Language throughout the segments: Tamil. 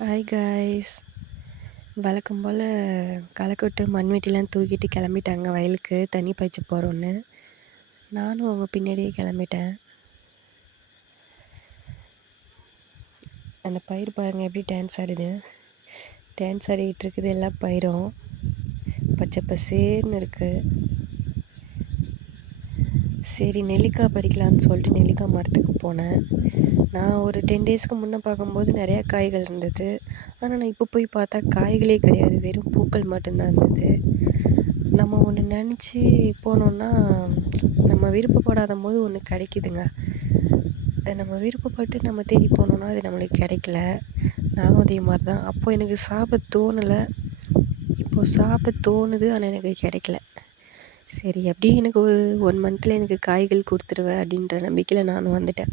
Hi guys. வழக்கம் போல் களைக்கொட்டு மண்வெட்டிலாம் தூக்கிட்டு கிளம்பிட்டாங்க வயலுக்கு தண்ணி பாய்ச்ச போகிறோன்னு. நானும் அவங்க பின்னாடியே கிளம்பிட்டேன். அந்த பயிர் பாருங்கள் எப்படி டான்ஸ் ஆடுது. டான்ஸ் ஆடிக்கிட்டு இருக்குது எல்லா பயிரும் பச்சை பசேர்னு இருக்குது. சரி நெல்லிக்காய் பறிக்கலான்னு சொல்லிட்டு நெல்லிக்காய் மரத்துக்கு போனேன். நான் ஒரு 10 டேஸ்க்கு முன்னே பார்க்கும்போது நிறையா காய்கள் இருந்தது. ஆனால் நான் இப்போ போய் பார்த்தா காய்களே கிடையாது, வெறும் பூக்கள் மட்டும்தான் இருந்தது. நம்ம ஒன்று நினச்சி போனோன்னா நம்ம விருப்பப்படாத போது ஒன்று கிடைக்குதுங்க. நம்ம விருப்பப்பட்டு நம்ம தேடி போனோன்னா அது நம்மளுக்கு கிடைக்கல. நானும் அதே மாதிரி தான். அப்போது எனக்கு சாப்பிட தோணலை, இப்போது சாப்பிட தோணுது, ஆனால் எனக்கு கிடைக்கல. சரி எப்படியும் எனக்கு ஒரு 1 மந்த்தில் எனக்கு காய்கள் கொடுத்துருவேன் அப்படின்ற நம்பிக்கையில் நானும் வந்துட்டேன்.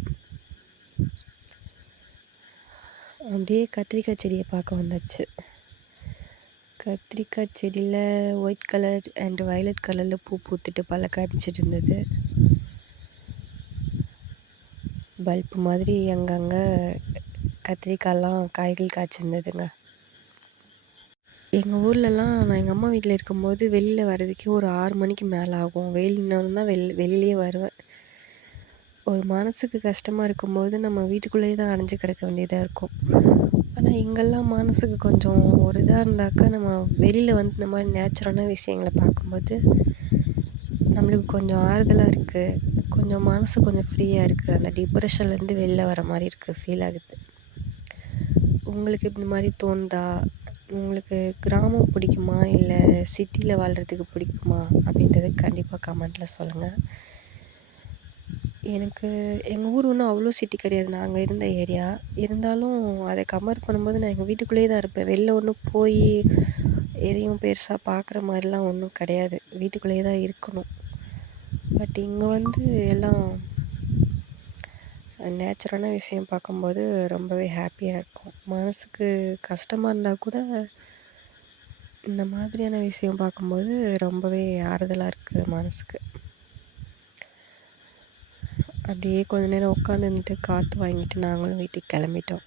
அப்படியே கத்திரிக்காய் செடியை பார்க்க வந்தாச்சு. கத்திரிக்காய் செடியில் ஒயிட் கலர் அண்ட் வயலட் கலரில் பூ பூத்துட்டு பல காமிச்சிட்டு இருந்தது. பல்ப்பு மாதிரி அங்கங்கே கத்திரிக்காயெலாம் காய்கள் காய்ச்சிருந்ததுங்க. எங்கள் ஊர்லலாம் நான் எங்கள் அம்மா வீட்டில் இருக்கும்போது வெளியில் வர்றதுக்கே ஒரு 6 மணிக்கு மேலே ஆகும். வெயில்னு தான் வெளியிலேயே வருவேன். ஒரு மனதுக்கு கஷ்டமாக இருக்கும்போது நம்ம வீட்டுக்குள்ளேயே தான் அடைஞ்சு கிடக்க வேண்டியதாக இருக்கும். ஆனால் இங்கெல்லாம் மனதுக்கு கொஞ்சம் ஒரு இதாக இருந்தாக்கா நம்ம வெளியில் வந்து இந்த மாதிரி நேச்சுரலான விஷயங்களை பார்க்கும்போது நம்மளுக்கு கொஞ்சம் ஆறுதலாக இருக்குது, கொஞ்சம் மனசு கொஞ்சம் ஃப்ரீயாக இருக்குது. அந்த டிப்ரெஷன்லேருந்து வெளில வர மாதிரி இருக்குது, ஃபீல் ஆகுது. உங்களுக்கு இந்த மாதிரி தோணுதா? உங்களுக்கு கிராமம் பிடிக்குமா இல்லை சிட்டியில் வாழ்கிறதுக்கு பிடிக்குமா அப்படின்றது கண்டிப்பாக கமெண்ட்டில் சொல்லுங்கள். எனக்கு எங்கள் ஊர் ஒன்றும் அவ்வளோ சிட்டி கிடையாது, நாங்கள் இருந்த ஏரியா. இருந்தாலும் அதை கம்பேர் பண்ணும்போது நான் எங்கள் வீட்டுக்குள்ளேயே தான் இருப்பேன். வெளில ஒன்றும் போய் எதையும் பெருசாக பார்க்குற மாதிரிலாம் ஒன்றும் கிடையாது, வீட்டுக்குள்ளேயே தான் இருக்கணும். பட் இங்கே வந்து எல்லாம் நேச்சுரலான விஷயம் பார்க்கும்போது ரொம்பவே ஹாப்பியாக இருக்கும். மனதுக்கு கஷ்டமாக இருந்தால் கூட இந்த மாதிரியான விஷயம் பார்க்கும்போது ரொம்பவே ஆறுதலாக இருக்குது மனதுக்கு. அப்படியே கொஞ்ச நேரம் உட்காந்துருந்துட்டு காற்று வாங்கிட்டு நாங்களும் வீட்டுக்கு கிளம்பிட்டோம்.